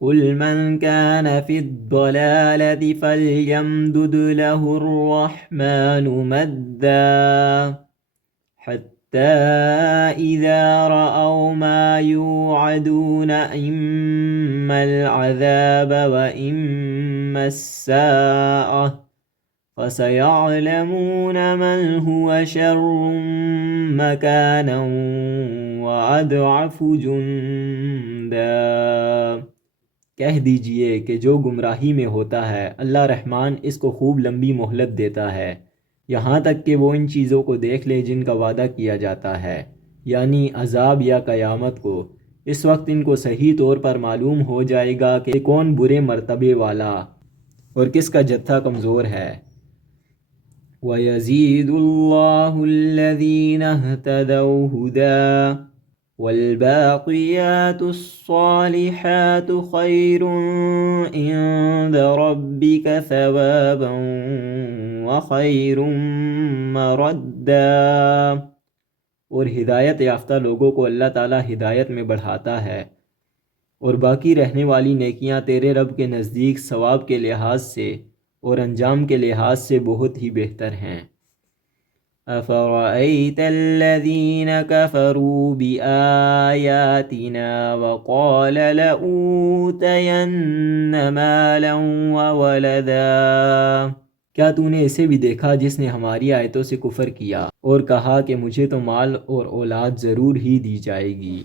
قل من كان في الضلالة فليمدد له الرحمن مدا حتى إذا رأوا ما يوعدون إما العذاب وإما الساعة فسيعلمون من هو شر مكانا وأضعف جندا۔ کہہ دیجئے کہ جو گمراہی میں ہوتا ہے اللہ رحمان اس کو خوب لمبی مہلت دیتا ہے، یہاں تک کہ وہ ان چیزوں کو دیکھ لے جن کا وعدہ کیا جاتا ہے، یعنی عذاب یا قیامت کو۔ اس وقت ان کو صحیح طور پر معلوم ہو جائے گا کہ کون برے مرتبے والا اور کس کا جتھا کمزور ہے۔ وَيَزِيدُ اللَّهُ الَّذِينَ اهْتَدَوْا هُدًى وَالْبَاقِيَاتُ الصَّالِحَاتُ خَيْرٌ عِندَ رَبِّكَ ثَوَابًا وَخَيْرٌ مَرَدًّا۔ اور ہدایت یافتہ لوگوں کو اللہ تعالیٰ ہدایت میں بڑھاتا ہے، اور باقی رہنے والی نیکیاں تیرے رب کے نزدیک ثواب کے لحاظ سے اور انجام کے لحاظ سے بہت ہی بہتر ہیں۔ أَفَرَأَيْتَ الَّذِينَ كَفَرُوا بِآيَاتِنَا وَقَالَ لَأُوتَيَنَّ مَالًا وَوَلَدًا۔ کیا تو نے اسے بھی دیکھا جس نے ہماری آیتوں سے کفر کیا اور کہا کہ مجھے تو مال اور اولاد ضرور ہی دی جائے گی؟